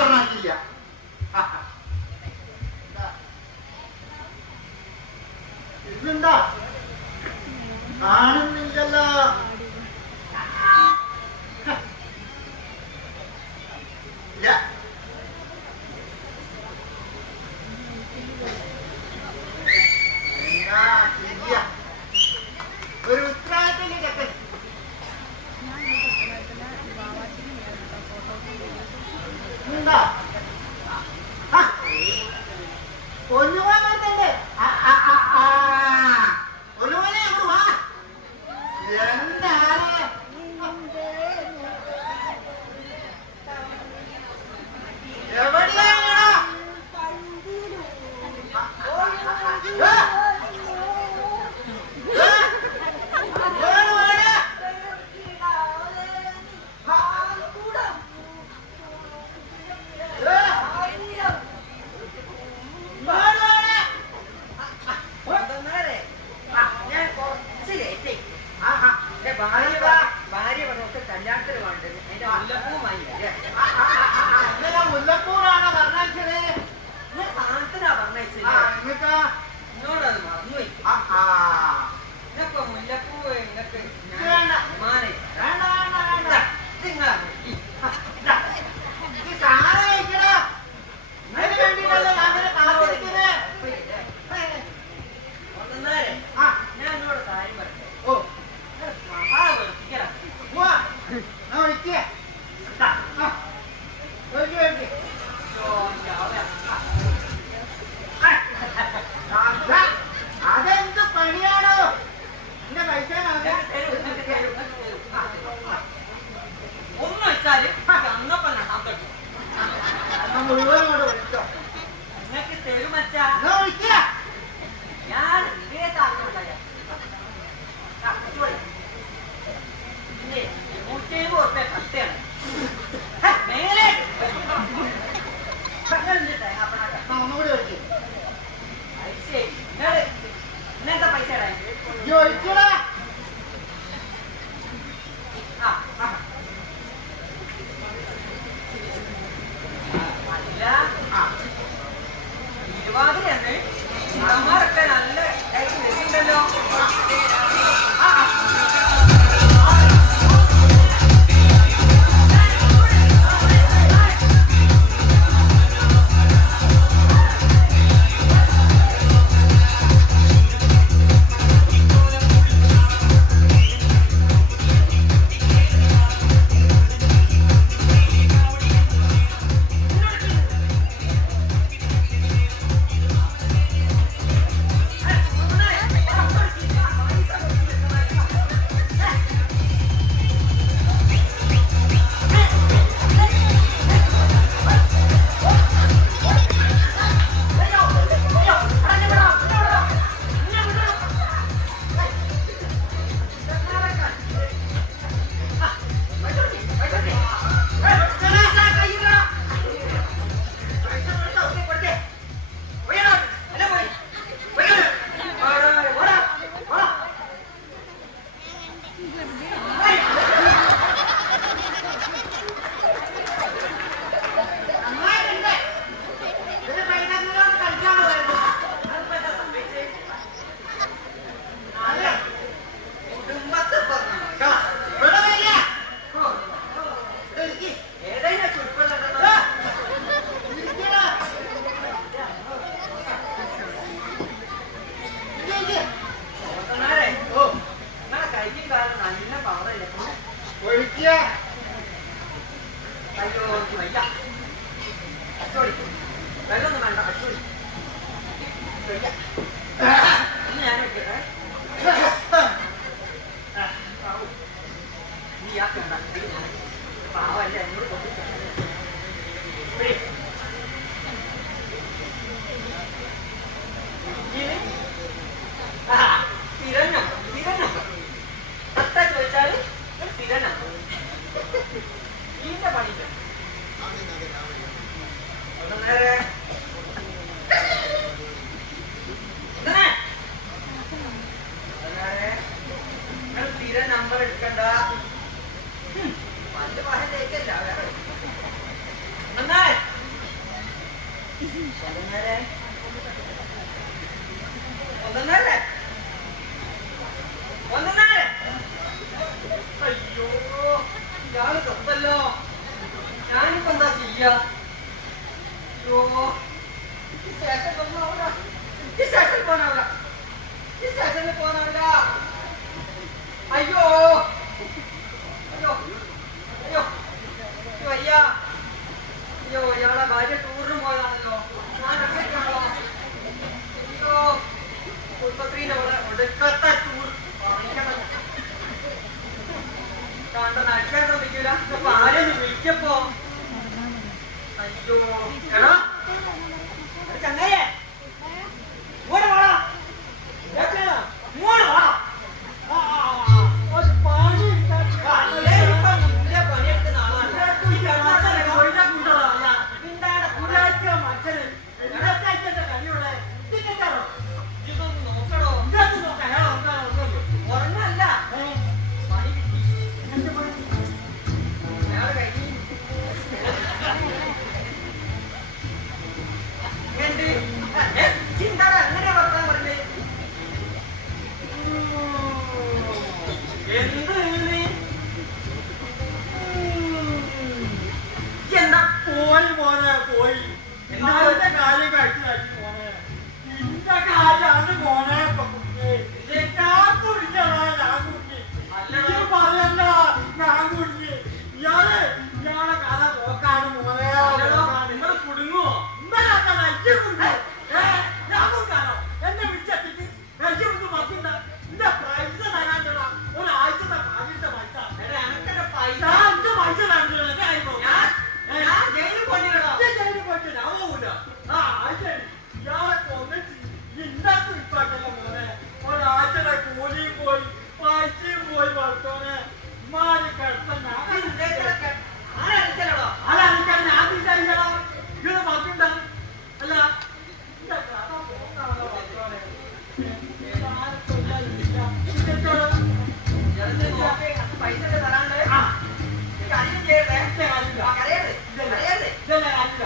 പറഞ്ഞില്ല. ഇന്നുണ്ടാ കാണുന്നില്ലല്ലോ. ഒരു ഉത്തരവാദിത്തം ചെക്കൻ എന്താ ഒന്നുപോകാൻ പറ്റണ്ടേ? ഒന്നുപോലെ വാ. എന്താണ് എവിടെയാ? ഭാര്യ പറഞ്ഞൊക്കെ കല്യാണത്തിന് വേണ്ടത് എന്റെ മുല്ലപ്പൂമായി മുല്ലപ്പൂറാണോ പറഞ്ഞത്? സാധനത്തിനാ പറഞ്ഞത് എന്നോടത് മറന്നുപോയി. ഇതൊക്കെ മുല്ലപ്പൂ ഇങ്ങക്ക് മാറി നിങ്ങളാണ് ഞാൻ എന്നോട് കാര്യം പറഞ്ഞു. ഓ അതെന്ത് പണിയാണോ? എന്റെ പൈസ ഒന്ന് വെച്ചാല് മുഴുവൻ കൊണ്ട് വിളിച്ചോ. നിങ്ങൾക്ക് തെരുമച്ചാ ഞാൻ ഇതേതാക്കുണ്ടായ 150 ഉറുപ്പ്യ കട്ടയാണ് മേലെ ഒന്നുകൂടി വെച്ചു. ശരി ഇന്നത്തെ പൈസ ചോദിക്കടാ. അല്ല തിരുവാതിരന്ന് അമ്മമാരൊക്കെ നല്ല വരുന്നുണ്ടല്ലോ. അയ്യോ വയ്യ അച്ചോടി വെള്ളമൊന്നും വേണ്ട അച്ചോടി ഞാൻ വെക്കട്ടെ നീ ആക്കണ്ട പാവല്ല എന്നോട് കൊണ്ടിട്ട് സ്ഥിരം അത്ത ചോദിച്ചാല് സ്ഥിരം ഇതിന്റെ പണി നേരെ സ്ഥിരം നമ്പർ എടുക്കണ്ട പണ്ട് പഹലേക്കല്ല വേറെ അയ്യോ ഇയാള് തപ്പല്ലോ. ഞാനിപ്പോ എന്താ ചെയ്യാ? അയ്യോ സ്റ്റേഷനിൽ പോകാനാവില്ല. അയ്യോ അയ്യോ അയ്യോ വയ്യ. അയ്യോ ഇയാളെ ഭാര്യ ടൂറിന് പോയതാണല്ലോ. ഞാൻ ഒറ്റയ്ക്കാണല്ലോ. അയ്യോ കുടുംബശ്രീന്റെ ഒടുക്കത്തെ ടൂർ കണ്ട നടക്കാൻ ശ്രമിക്കൂല. ഇപ്പൊ ആരെയൊന്ന് വിളിക്കപ്പോ അയ്യോ എടാ ചങ്ങായേ ഇങ്ങോട്ട് വാടാ. ഇങ്ങോട്ട് വാടാ. പണിയെടുക്കുന്ന ആളാണ്. ഇതൊന്ന് നോക്കണോ? ഉറങ്ങല്ല പണി കിട്ടി. അയാള് കഴിഞ്ഞു എന്താണ് അങ്ങനെ വർത്താൻ പറഞ്ഞേ? എന്ത് എന്താ പോയി മോനെ പോയി എന്താ കാര്യം കഴിച്ചു കഴിച്ചു മോനെ ഇന്ന കാര്യമാണ് മോനെ ഇപ്പൊ കുട്ടി ഞാൻ കുടിക്കണോ ഞാൻ കുട്ടി അല്ലെങ്കിൽ പറയണ്ട ഞാൻ കുട്ടി ഇയാളെ കഥ നോക്കാണ് മോനെ നിങ്ങൾ കുടുങ്ങുവോ? ഇന്നലെ കുട്ടി ഞാൻ നോക്കാനോ എന്നെ വിളിച്ചെത്തിട്ട് വെച്ചൊന്ന് മക്കുണ്ട എന്റെ പൈസ തരാണ്ടടാ ഒരാഴ്ചത്തെ ഭാഗ്യത്തെ പൈസ എനക്കെന്റെ പൈസ ഞാൻ എന്റെ പൈസ തരാണ്ടോ ഞാൻ ജയിലിൽ കൊണ്ടിരണോ? കൂലി പോയി പൈസയും പോയി വളർത്തോനെ മാറി കിടത്തല്ലോ ആരടിച്ചല്ലോ? അതെനിക്കാൻ ഞാൻ വിചാരിക്കണോ ഇത് മക്കുണ്ട അല്ല എന്റെ കഥ പോക്കാണല്ലോ വളർത്തോനെ പൈസ തരാണ്ട് കാര്യം ചെയ്യട്ടെ. കരയരുത് ഇതല്ലേ കാണില്ല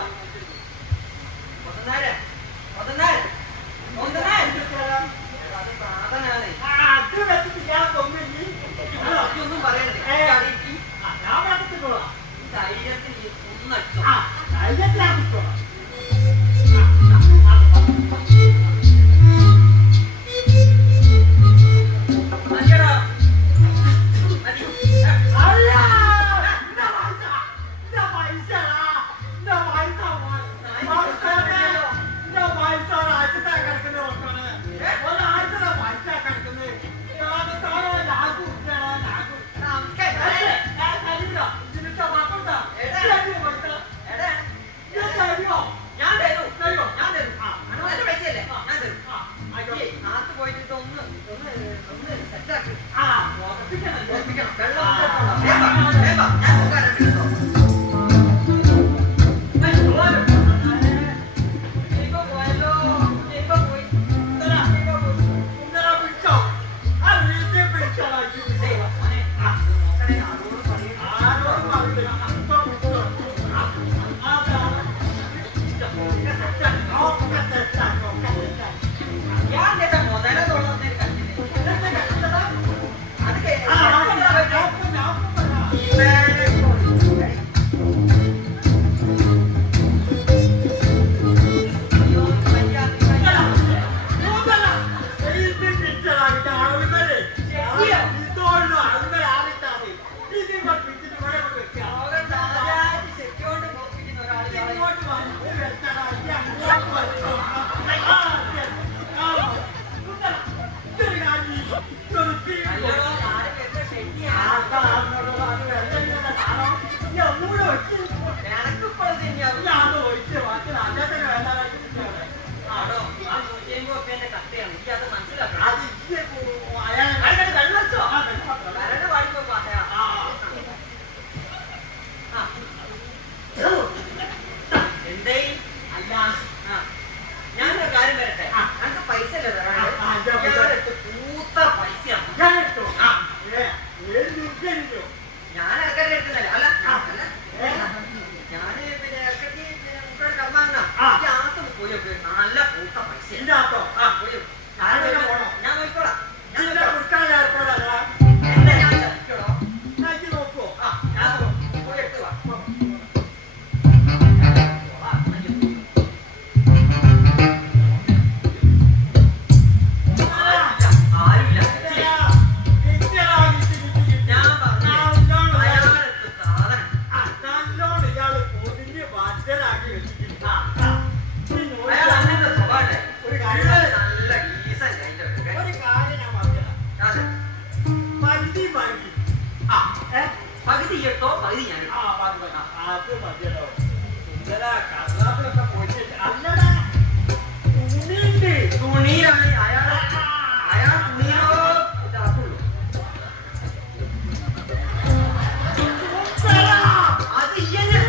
സാധനാണ്. അത് വെച്ചിട്ട് ഇയാളെ കൊന്നില്ല ഒന്നും പറയരുത്. ഞാൻ പറഞ്ഞിട്ടുള്ളൂ ധൈര്യത്തിൽ ഒന്നടിച്ചോ. ധൈര്യത്തിലാക്കിക്കോളാം മതിയെടാ. മതി. ഞാൻ തരും. നല്ല പൈസയല്ലേ? ഞാൻ തരും. നാട്ടിൽ പോയിട്ട് ഒന്ന് സെറ്റാക്കി ഓർപ്പിക്കണം. വെള്ളം വേഗം ഞാൻ നോക്കാറുണ്ട് കേട്ടോ. ആക്കി വെച്ചിട്ട് അയാൾ അങ്ങനത്തെ സ്വഭാവം ഒരു കാര്യം നല്ല ഗീസൻ കഴിഞ്ഞ ഒരു കാര്യം ഞാൻ പറഞ്ഞുതരാം. അതെ പകുതി പകുതി. ആ ഏ? പകുതി കേട്ടോ പകുതി ഞാൻ ആ, മതി. അത് മതിയല്ലോ. സുന്ദരാ, കടലാസിലൊക്കെ പോയിട്ട് അല്ലടാ, തുണിയുണ്ട്. തുണിയിലാണ് അയാൾ തുണിയോ ഇതാക്കുള്ളൂ. സുന്ദരാ, അത് ഇയ്യന്നെ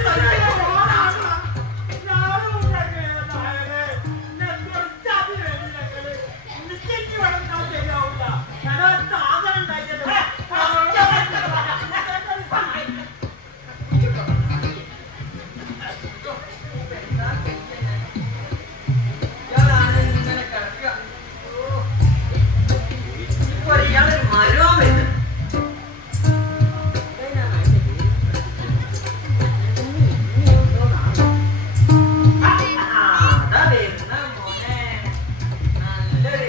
ഞാനും ഉണ്ടാക്കിയ നായരെ, എന്നെ നിർത്താതെ വേണ്ടി ഞങ്ങള് നിശ്ചയിച്ച് വളർത്താൻ ശരിയാവില്ല. ഞാൻ സാധനം ഉണ്ടാക്കിയല്ലോ. ഇയാളാണ് ഇങ്ങനെ കിടക്കുക. ഇപ്പൊ ഇയാളൊരു മരോ വരുന്നത്. അതാ വരുന്ന മോനെ. നല്ലൊരു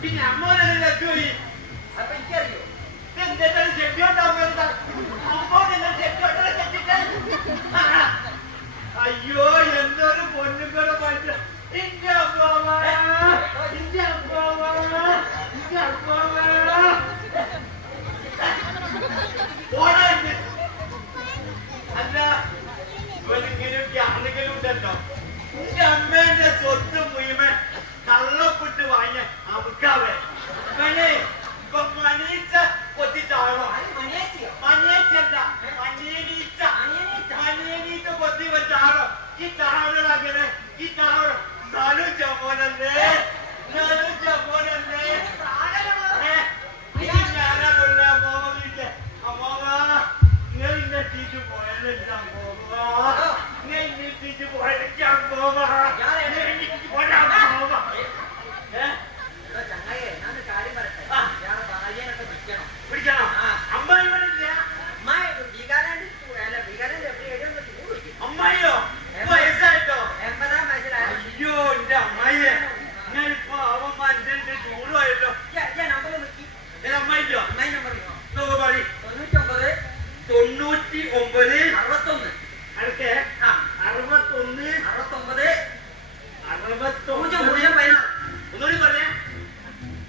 പിന്നെ അമ്മോനെ പോയി. അപ്പൊ എനിക്കറിയോ അയ്യോ, എന്തൊരു പൊന്നും കൂടെ പറ്റ. ഇന്റെ അമ്മാവ, ഇന്റെ അമ്മാവ, ഇന്റെ അമ്മാവ. ഓടാണ്ട്. അല്ല, ഇവനിങ്ങനെയൊക്കെ ആളുകളും ഉണ്ടല്ലോ. എന്റെ അമ്മേന്റെ സ്വത്ത് മുഴുവൻ കള്ളപ്പെട്ട് വാങ്ങിയ അമുക്കാവേ. ഇപ്പൊ മനീച്ച കൊത്തിച്ചാണോ? മനീച്ചല്ല, മനീനീച്ച. മനീനീച്ച കൊത്തി വെച്ചാണോ? ഈ ചാവണം അങ്ങനെ, ഈ ചാവണം. നാലും ചമ്മോനല്ലേ, നാലും ചമ്മോനല്ലേ. ഞാനാണുള്ള അമ്മാവ. അമ്മാവ, നിങ്ങൾ ഇന്നെ ടീച്ച് പോയതല്ല അമ്മാവ. നിങ്ങൾ ഇന്നെ ടീച്ച് പോയതൊക്കെ അമ്മാവ. ചങ്ങായെ ഞാനൊരു കാര്യം പറയട്ടെ. ഇയാളെ ഭാര്യനൊക്കെ വിളിക്കണം. പിടിക്കണം. അമ്മ ഇവിടെ ഇല്ല. അമ്മായി ബീഗാലാൻഡ് അല്ല ബീഗാലാൻഡ് എവിടെ എവിടെയൊന്ന് ടൂർ വിളിക്കും. അമ്മായിയോ? വയസ്സായിട്ടോ? 80-ആം വയസ്സിലായ അയ്യോ, എന്റെ അമ്മായിയെ, ഞാനിപ്പോ അവൻ മനുഷ്യന്റെ ചൂടുമായല്ലോ. നമ്പർ വിളിക്കി. എന്റെ അമ്മായിക്കോ? അമ്മായി നമ്പർ നോക്ക് പറ. 99 99 61 അടുക്കെ 61 69 69 16. ഒന്നുകൂടി പറയാ.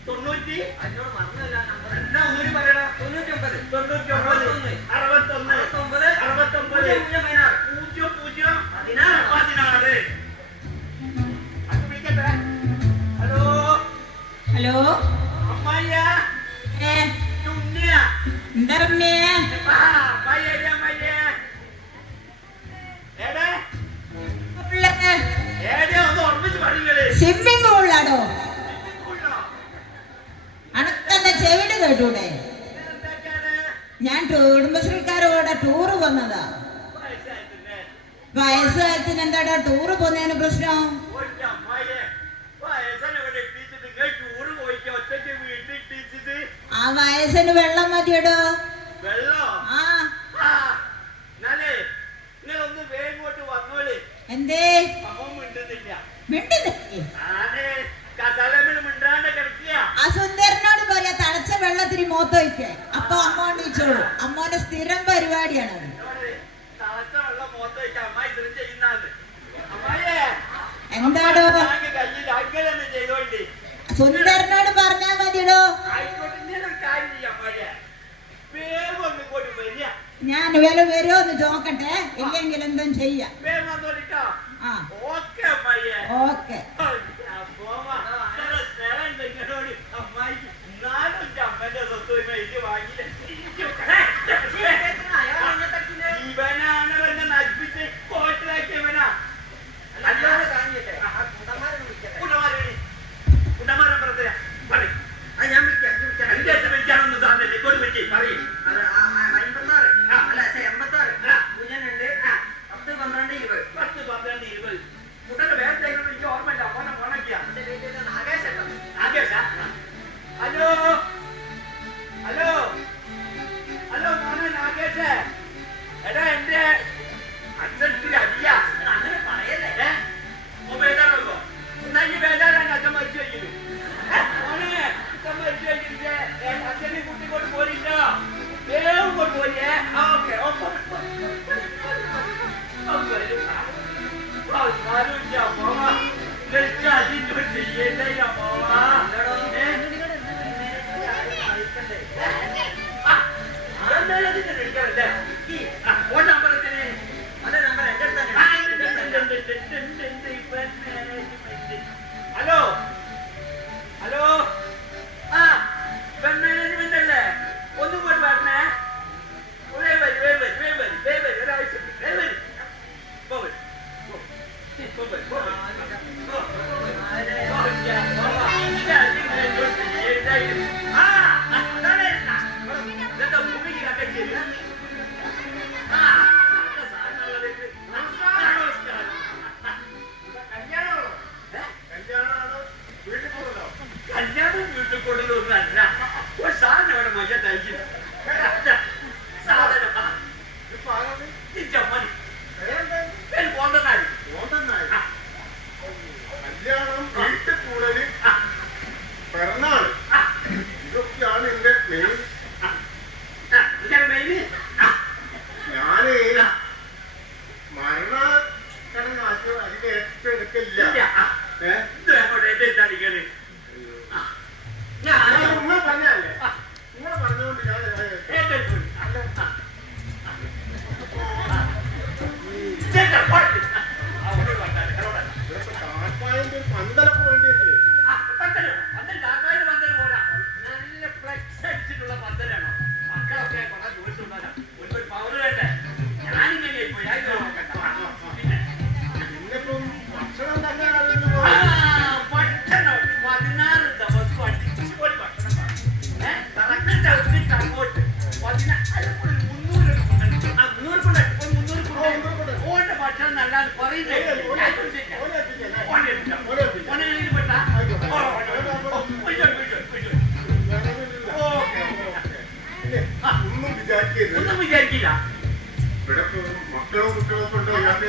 90 അതിനോട് മറന്നല്ല നമ്പർ. എന്നാ ഒന്നുകൂടി പറയടാ. 99 99 61 69 69 16 അത് വിളിക്കട്ടെ. ഹലോ, ഹലോ അമ്മായിയാ? ഏ ഉണ്ണിയാ? എന്താ റമ്മേ അമ്മായിയെ, അമ്മായിയെ. ഏടെ ഏടെ ഒന്ന് ഉറപ്പിച്ച് പറയങ്ങള്. സ്വിമ്മിംഗ് പൂളിലാണോ ഉണ്ടോ? അനക്കെന്നെ ചെവിട് കേട്ടൂടെ? എന്തൊക്കെയാണ്? ഞാൻ കുടുംബശ്രീക്കാരോടെ ടൂറ് വന്നതാ. വയസ്സായിട്ടില്ലേ? വയസ്സുകാലത്തിന് എന്താടാ ടൂറ് പോന്നതിന് പ്രശ്നം? ഒറ്റ അമ്മായിയെ, വയസ്സനെ ഇവിടെ എത്തിച്ചിട്ട് നിങ്ങൾ ടൂറ് പോയിക്കോ. ഒറ്റയ്ക്ക് വീട്ടിൽ എത്തിച്ചിട്ട് ആ വയസ്സിന് വെള്ളം മതിയടോ. വെള്ളോ? ആ എന്നാലേ നിങ്ങളൊന്ന് വേഗം ഇങ്ങോട്ട് വന്നോളി. എന്തേ അമ്മ മിണ്ടുന്നില്ല. മിണ്ടുന്നേ? ഞാന് കസാലമ്മിൽ മിണ്ടാണ്ട് കിടക്കുക. ആ സുന്ദരനോട് പറയാ തണച്ച വെള്ളത്തിന് മോത്തൊഴിക്കാൻ. അപ്പൊ അമ്മ എണീച്ചോളൂ. അമ്മോന്റെ സ്ഥിരം പരിപാടിയാണ്. എന്നോട് തളച്ച വെള്ളം മുഖത്ത് വെച്ച അമ്മായി ഇത്രയും ചെയ്യുന്നാണ്. അമ്മായിയെ, എന്താടോ? ഞാന് കയ്യിൽ അങ്കലൊന്നും ചെയ്തോണ്ടി. സുന്ദരനോട് പറഞ്ഞാ മതിയടോ. ആയിക്കോട്ടെ, ഞാനൊരു കാര്യം ചെയ്യാം അമ്മായിയെ. വേഗം ഒന്ന് ഇങ്ങോട്ട് വരിക. ഞാൻ വില വരുമോ എന്ന് ചോക്കട്ടെ, ഇല്ലെങ്കിൽ എന്തും ചെയ്യാം. വേഗം വന്നോളിട്ടോ. ആ ഓക്കെ അമ്മായിയെ. ഓക്കെ നിങ്ങളോട് അമ്മായിക്ക് എന്നാലും എന്റെ അമ്മന്റെ സ്വത്ത് ഇത് വാങ്ങിയില്ല. ഇവനാണ് എന്നെ നശിപ്പിച്ച് കോട്ടിലാക്കിയവനാ. കുണ്ടന്മാരെ പറഞ്ഞ പറയും. വിളിക്കാനൊന്നും സാധനം ഇങ്ങോട്ട് വിളിക്കേ പറയും. 10, 12, 20 കുട്ടന്റെ വേറെ എനിക്ക് ഓർമ്മയില്ല. മോനെ മോണക്കിയാ. നാഗേശാ? ഹലോ ഹലോ ഹലോ മോനെ നാഗേഷേ. എടാ എന്റെ അച്ഛനത്തിരി അടിയാ. അങ്ങനെ പറയല്ലേ. ബേജാറോ എന്നാ ഈ ബേജാറാണ് അച്ഛൻ മരിച്ചു വയ്ക്കുന്നത്. മോനെ അച്ഛൻ മരിച്ചു വയ്ക്കില്ലേ? അച്ഛനെ കുട്ടിക്കോട്ട് പോരില്ല. വേഗം കൊണ്ടുപോയേ. ഓക്കെ ഹലോ ഹലോ ആ മാനേജ്മെന്റ് അല്ലേ? ഒന്നും കൊണ്ട് പറഞ്ഞേ. ഒരാഴ്ച കല്യാണം വീട്ടിൽ കൊണ്ടുവന്നല്ല. ഒരു സാധനം അവിടെ മയ്യ തയ്ക്കുന്നു. സാധനം കല്യാണം, വീട്ടുകൂടല്, പിറന്നാള്, ഇതൊക്കെയാണ് എന്റെ മെയിൻ. ഞാന് മരണ അതിന്റെ ഏറ്റവും എടുക്കില്ല. നിങ്ങൾ പറഞ്ഞല്ലേ, നിങ്ങൾ പറഞ്ഞുകൊണ്ട് ഞാൻ താൽപ്പായന്റെ പന്തലൊക്കെ വേണ്ടിയല്ലേ? പിന്നിപ്പം ഭക്ഷണം തന്നെ ഭക്ഷണം നല്ലാതെ ഒന്നും വിചാരിക്കരുത്. ഒന്നും വിചാരിക്കില്ല. ഇവിടെ മക്കളോ കുട്ടികളോ ഉണ്ടോ? ഇയാൾക്ക്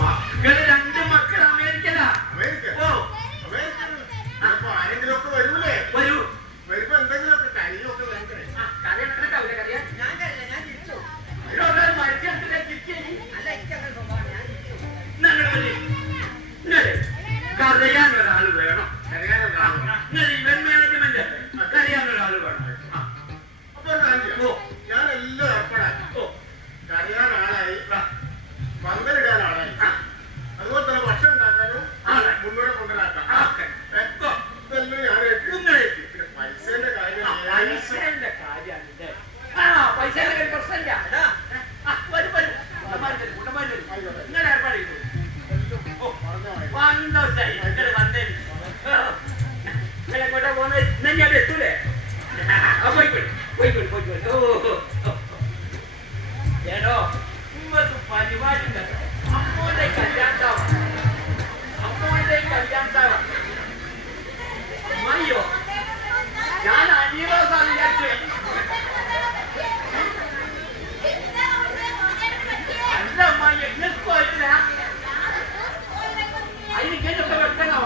മക്കള് 2 മക്കൾ അമേരിക്കലാ. അമേരിക്ക ഓ അമേരിക്ക ചിലപ്പോ ആരെങ്കിലും ഒക്കെ വരൂലേ? വരൂ. വരുമ്പോ എന്തെങ്കിലുമൊക്കെ കരിയൊക്കെ വേണ്ടേ? ഞാൻ കറിയില്ല, ഞാൻ ചിരിച്ചു. കറിയാൻ ഒരാള് വേണം. കരയാനൊക്കെ ഇവൻ മാനേജ്മെന്റ് കറിയാൻ ഒരാള് വേണം. അപ്പൊ ഞാൻ എല്ലാം ഏർപ്പെടാം. കരയാൻ ആളായി, പന്തലിടാൻ ആളായി, അതുപോലെ തന്നെ ഭക്ഷണം ഉണ്ടാക്കാനും മുന്നോട്ട് കൊണ്ടുവരാക്കാം. ഇതെല്ലാം ഞാൻ പിന്നെ പൈസേന്റെ കാര്യം പൈസേന്റെ കാര്യമാണ്. പൈസേന്റെ പ്രശ്നമില്ല. ഇങ്ങനെ ഏർപ്പാട് ചെയ്തു. സന്തോഷായി ഇങ്ങനെ വന്നേന്. ഇങ്ങോട്ടാ പോകുന്നത് ഞാൻ എത്തൂലേ? പോയിക്കോട്ടെ. ഏടോ ഇമ്മക്ക് പരിപാടി അമ്മോന്റെ കല്യാണത്താവ. അയ്യോ ഞാൻ അനിയറോസാണ് വിചാരിച്ചു. അല്ല അമ്മായി എങ്ങനെക്കും ആയിട്ടില്ല. അതിനൊക്കെ വെക്കണോ?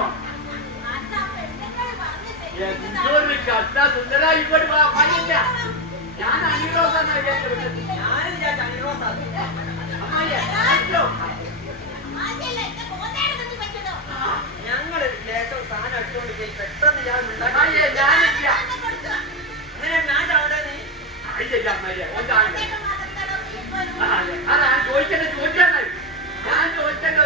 എന്തൊരു കഥ സുന്ദര. ഇങ്ങോട്ട് പണിയില്ല. ഞാൻ അനിയറോസാണ് വിചാരിച്ചത്. ഞാനും വിചാരിച്ചു അനിറോസാണ്. അമ്മായിയെ ഞങ്ങള് ലേശം സാധനം എടുത്തുകൊണ്ട് പോയി പെട്ടെന്ന് ഞാൻ അമ്മായിയെ ഞാനില്ല. അങ്ങനെ ഞാൻ ചവിടെ നീ അയ്യ അമ്മായിയെ അതാ ചോദിച്ചത് ചോദിച്ചാണ്. ഞാൻ ചോദിച്ചത്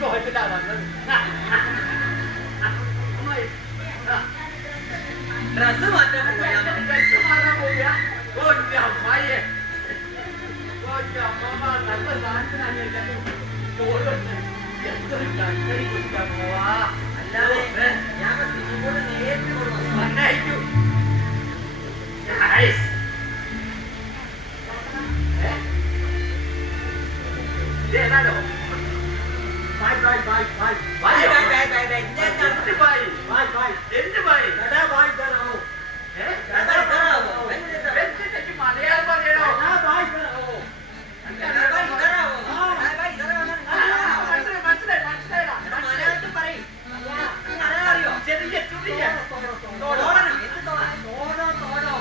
കോട്ടിലാ വന്നത്. ഡ്രസ് മാറ്റാൻ പോയാ മതി. ഡ്രസ് മാറാൻ പോവുക. ഓന്റെ അമ്മായിയെ. ഓന്റെ അമ്മമ്മ നല്ല സാധനത്തിനാണ് ചോറുണ്ട്. എന്തൊരു കക്കരി കുടിക്കാൻ പോവാ. അല്ലാതെ ഞാൻ സിനിമയോട് നേരിട്ട് കൊടുക്കും. നന്നായിട്ടു. നൈസ്. ഇതേതാണോ? Bye bye bye bye bye bye bye bye bye എന്ത് ബൈ ബൈ ബൈ എന്ത് ബൈ എടാ ബൈ തരാമോ എടാ തരാമോ എന്തിട്ട് മലയാളം പറയണോ എടാ ബൈ തരാമോ എടാ ബൈ തരാമോ ബൈ ബൈ തരാമോ മനസ്സിലായി മലയാളത്തിൽ പറയും. അറിയോ ചെറിയ ചുടിയ തോടണം. എന്ത് തോടണം? തോടോ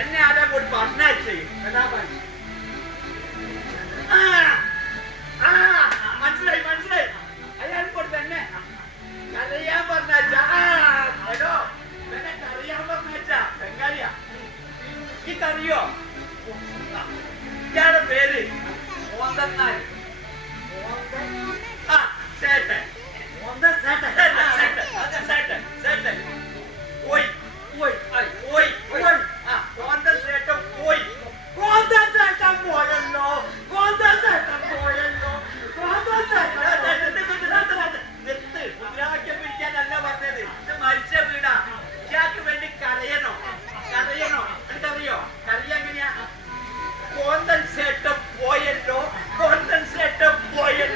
എന്നെ ആരാ കൂടി പറഞ്ഞാൽ ചെയ്യും എടാ ബൈ മനസ്സിലായി അയാൾ കൂടി തന്നെ കരയാൻ പറഞ്ഞാ ഹലോ എന്നെ കറിയാൻ പറഞ്ഞാ ബംഗാളിയാ ഇതറിയോ ഇയാളുടെ പേര് ഓന്തന്നായി സേട്ടൻ മരിച്ച വീടാ ഇയാൾക്ക് വേണ്ടി കരയണോ എനിക്കറിയോ കറിയ എങ്ങനെയാ കോന്തൻ സേട്ടം പോയല്ലോ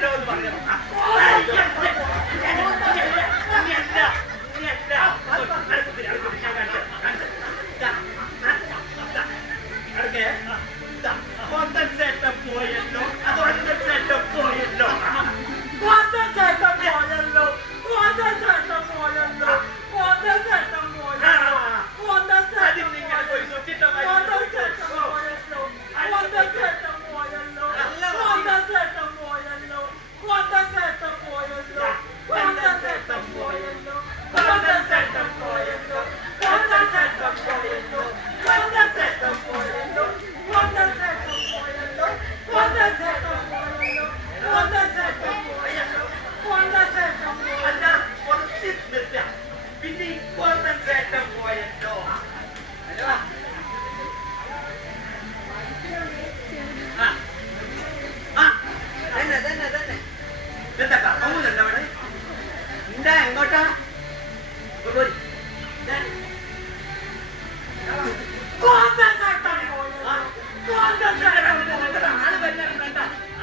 എന്ന് പറയണം എങ്ങോട്ടാ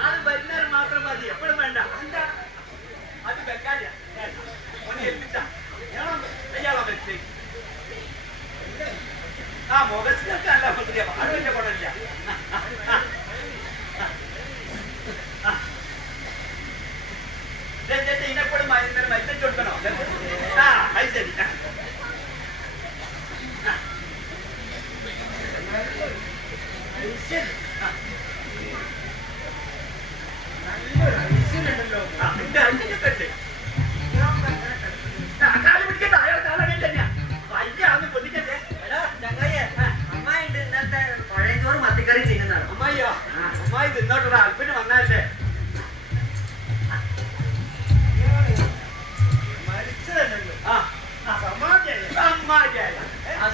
ആള് വരുന്നേരം മാത്രം മതി എപ്പോഴും വേണ്ട അത് വെക്കാനില്ല അയാളെ വെച്ച് മുഖത്തിനൊക്കെ അല്ല പത്രിക അത് വലിയ കുഴപ്പമില്ല ഇതിനെപ്പോഴും മരുന്നിട്ട് കൊടുക്കണോ അത് ശരി നല്ലൊരു ഐശ്വര്യമുണ്ടല്ലോ നിന്റെ ഐശ്വര്യൊക്കെ ഉണ്ട് കാല് പിടിക്കണ്ട അയാൾ കാലങ്ങനെ തന്നെയാ വയ്യാന്ന് പൊതിക്കട്ടെ അമ്മായിണ്ട് ഇന്നത്തെ പഴയച്ചോറ് മത്തിക്കറി ചെയ്യുന്നതാണ്. അമ്മായിയോ അമ്മായി തിന്നോട്ടൊരു അല്പിന് വന്നാലേ മരിച്ചതല്ലോ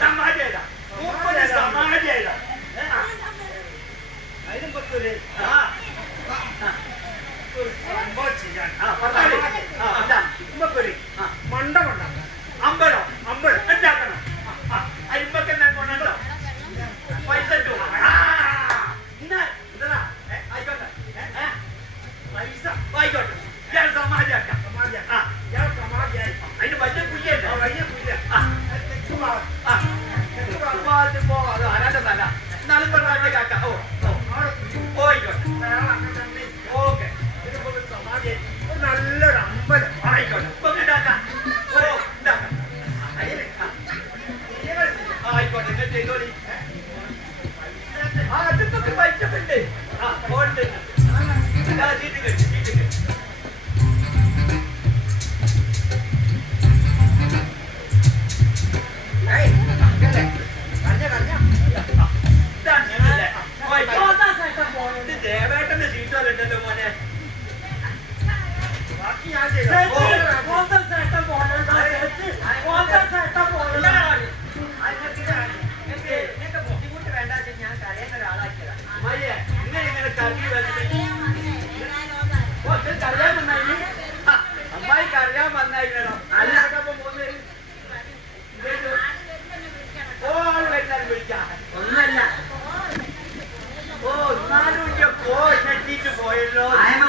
സമാധിയായില്ല അതിനും പറ്റൂലേ മണ്ട അമ്പലം ഉണ്ടാക്കണം അരിമ്പൊക്കെ ഞാൻ കൊണ്ടോ പൈസ ആയിക്കോട്ടെ പൈസ ആയിക്കോട്ടെ ഞാൻ സമാധിയാക്കാം അതിന് വലിയ പുയ്യല്ലേ ആരാന്റെ തല എന്നാലും പറഞ്ഞാക്കാം ഓക്കെ നല്ലൊരു അമ്പലം ആയിക്കോട്ടെ ആയിക്കോട്ടെ എന്നെ ചെയ്തോളി അടുത്തൊക്കെ പൈസപ്പുണ്ട് സീറ്റ് കഴിച്ചു ദേവേട്ടന്റെ സീറ്റ് ചെയ്തല്ലോ മോനെ. ബാക്കി ഞാൻ ചെയ്തു. മോന്തം ചേട്ടൻ പോകണ്ട. മോന്തം ചേട്ടൻ പോകണ്ട. നിങ്ങൾക്ക് ബുദ്ധിമുട്ട് വേണ്ട ഞാൻ കരയുന്ന ഒരാളാക്കിയതാണ്. അമ്മയെ ഇങ്ങനെ കറി വെച്ചിട്ട് കറിയാൻ വന്നായി. അമ്മായി കറിയാൻ വന്നായില്ലോ. അല്ലാത്തപ്പോ പോന്ന് ഓ ആള് വരുന്നാലും വിളിക്കാം. ഒന്നല്ല. ഓ എന്നാലും ഇന്റെ പോ ഞെട്ടിട്ട് പോയല്ലോ.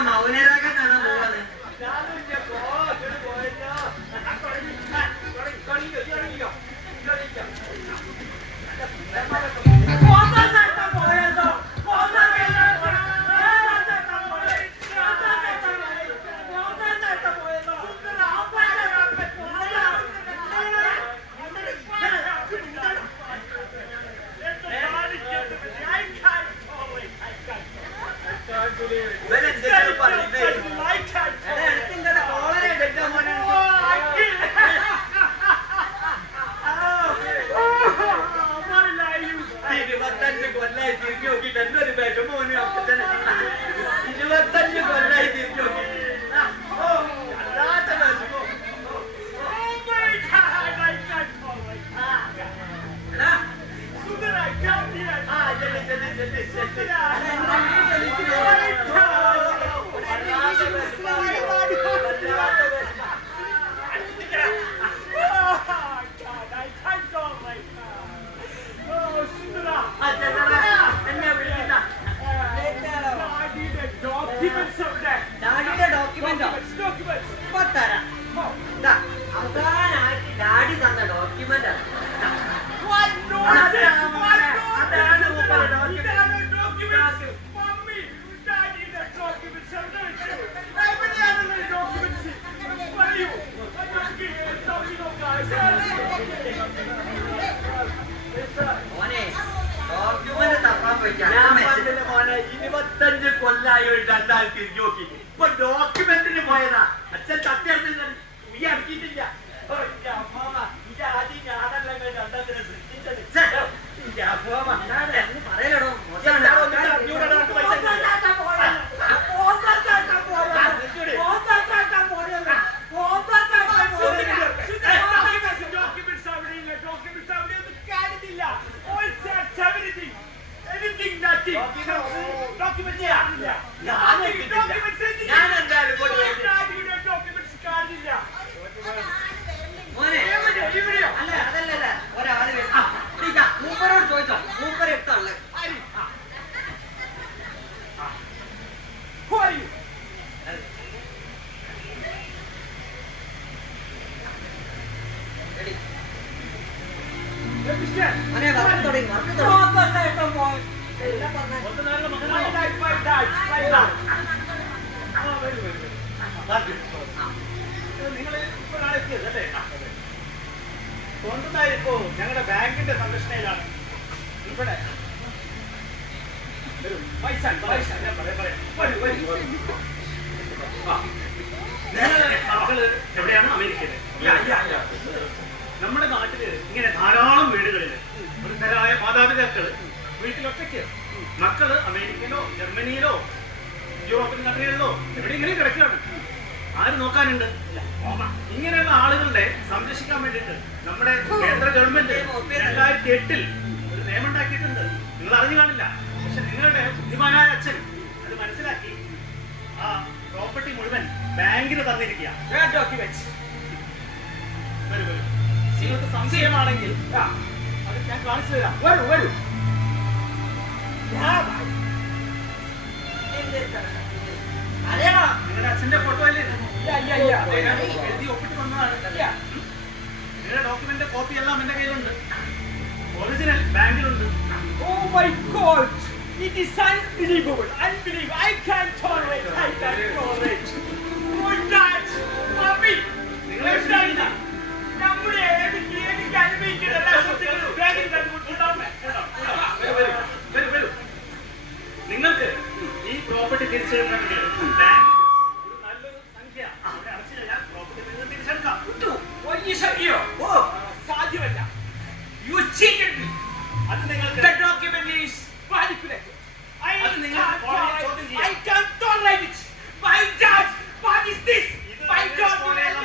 മൗനരാഗം കാണാൻ പോകുന്നത്. ഞാനും ഇന്റെ പോ ഇങ്ങോട്ട് പോയല്ലോ. തുടങ്ങിയോ പോയല്ലോ. അവസാനായിട്ട് ഡാഡി തന്ന ഡോക്യുമെന്റ് മോനെ ഡോക്യുമെന്റ് തപ്പാൻ പറ്റില്ല മോനെ 25 കൊല്ലായി ഒരു രണ്ടാൾ തിരിഞ്ഞു നോക്കി. ഇപ്പൊ ഡോക്യുമെന്റിന് പോയതാ. അച്ഛൻ തട്ടിയെടുത്തില്ല നീ അടക്കിയിട്ടില്ല. ആദ്യം ഞാനല്ല രണ്ടാമതിനെ സൃഷ്ടിച്ചത്. പറയലോ അല്ല അതല്ലല്ല ഒരാള് മൂപ്പരോട് ചോദിച്ചോ മൂപ്പര് എടുത്തുള്ള വർക്ക് തുടങ്ങി സ്വന്തമായിപ്പോ ഞങ്ങളുടെ ബാങ്കിന്റെ സംരക്ഷണയിലാണ്. ഇവിടെ മക്കള് എവിടെയാണ്? അമേരിക്കയില്. നമ്മുടെ നാട്ടില് ഇങ്ങനെ ധാരാളം വീടുകളില് വൃദ്ധരായ മാതാപിതാക്കള് വീട്ടിലൊറ്റയ്ക്ക് മക്കള് അമേരിക്കയിലോ ജർമ്മനിയിലോ യൂറോപ്യൻ കൺട്രികളിലോ എവിടെയെങ്കിലും കിടക്കുകയാണ്. ആര് നോക്കാനുണ്ട്? ഇങ്ങനെയുള്ള ആളുകളുടെ സംരക്ഷിക്കാൻ വേണ്ടിയിട്ട് നമ്മുടെ കേന്ദ്ര ഗവൺമെന്റ് 2008 ഒരു നിയമം ഉണ്ടാക്കിയിട്ടുണ്ട്. നിങ്ങൾ അറിഞ്ഞു കാണില്ല. പക്ഷെ നിങ്ങളുടെ ബുദ്ധിമാനായ അച്ഛൻ അത് മനസ്സിലാക്കി ആ പ്രോപ്പർട്ടി മുഴുവൻ ബാങ്കിന് തന്നിരിക്കുക. നിങ്ങൾക്ക് സംശയമാണെങ്കിൽ അത് ഞാൻ കാണിച്ചു തരാം. വരൂ. നിങ്ങളുടെ അച്ഛന്റെ ഫോട്ടോ അല്ലേ എഴുതി ഒപ്പിട്ട് വന്നതാണ്. നിങ്ങളുടെ ഡോക്യുമെന്റ് കോപ്പി എല്ലാം എന്റെ കയ്യിലുണ്ട്. Original ബാങ്കിലുണ്ട്. Oh my God! It is unbelievable! Unbelievable! I can't tolerate! Oh Dad! Mommy! നിങ്ങളെ നമ്മുടെ എനിക്ക് അനുഭവിക്കുന്ന എല്ലാ സ്വത്തുക്കളും ബാങ്കിൽ വരൂ. നിങ്ങൾക്ക് ഈ പ്രോപ്പർട്ടി തിരിച്ചെടുക്കണമെങ്കിൽ ബാങ്ക് ഒരു നല്ലൊരു സംഖ്യ അവിടെ അടച്ചു കഴിഞ്ഞാൽ പ്രോപ്പർട്ടി നിങ്ങൾ തിരിച്ചെടുക്കാം. വലിയ സംഖ്യയോ? സാധ്യമല്ല. You cheated me! അത് നിങ്ങൾക്ക് The document is manipulated. I അത് നിങ്ങൾ കോടതിയിൽ ചോദ്യം ചെയ്യാം. I can't tolerate it. My judge, what is this? ഇത് My നിങ്ങൾ God, കോടതിയിൽ